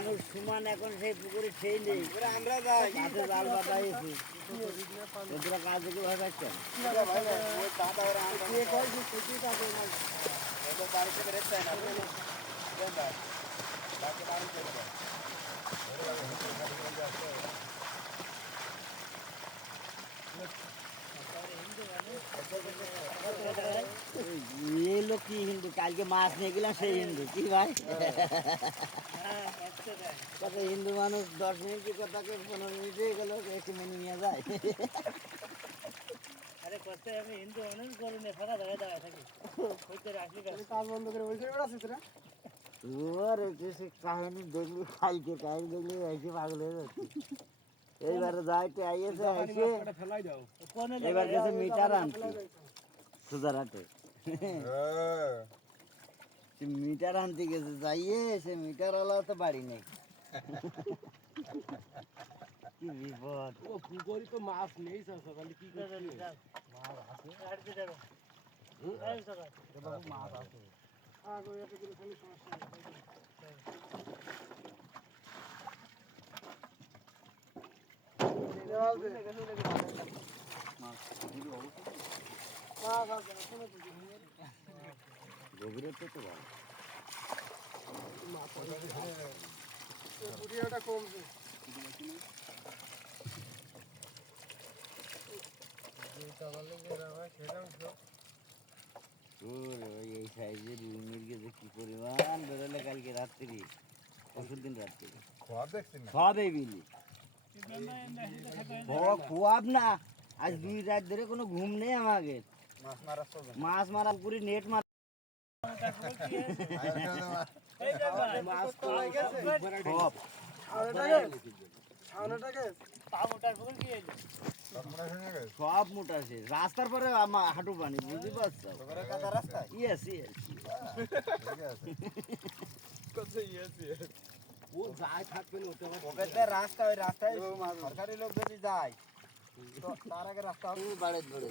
মানুষ সমান এখন সেই পুকুরে সেই নেই আমরা যাই মাঠে জাল বাঁধাইছি তোরা কাজ দেখে ভয় পাচ্ছেন ये लोग की हिंदू काल के मास नहीं गिला से हिंदू की भाई कत हिंदू मानुष 10 मिनट की कथा के 15 मिनट গেল এক মিনিট নিয়ে যায় আরে কত আমি হিন্দু অনন করে নে ফাঁকা জায়গা দাও থাকি কইতে রাখলি কাজ বন্ধ করে ওই করে আছে তোরা ওরে যে কাহিনী দেখলি কালকে কাহিনী দেখলি এসে পাগল হয়ে যাচ্ছে এইবারে যাইতে আইছে আইছে ফেলাই দাও এবার গেছে মিটার আনতে সুজারাতে সে মিটার আনতে গেছে যাইয়ে সে মিটার ওলা তো বাড়ি নেই কি বিপদ ও পুকুরি তো মাছ নেই সকালে কি করছিস মাছ আছে গাড়িতে যাবে এই সকাল বাবু মাছ আছে গো এত দিন খালি সমস্যা দেওয়াল দে মাছ দিল অবস্থা গভীরে তো ভালো মাছ পুরিয়াটা কমছে এই সাইজের রুমির গেছে কি পরিমাণ বেরোলে কালকে রাত্রি পরশুর দিন রাত্রি সব এই বিলি খোয়াব না আজ 2 রাত ধরে কোনো ঘুম নেই আমাকে মাছ মারা পুরি নেট মার সব মোটা আছে রাস্তার পরে আমার হাঁটু পানি বুঝতে পারছো ইয়েস ইয়েস ও যায় থাকবে রাস্তা ওই রাস্তায় সরকারি লোক যদি যায় তো তার আগে রাস্তা বাড়ে ধরে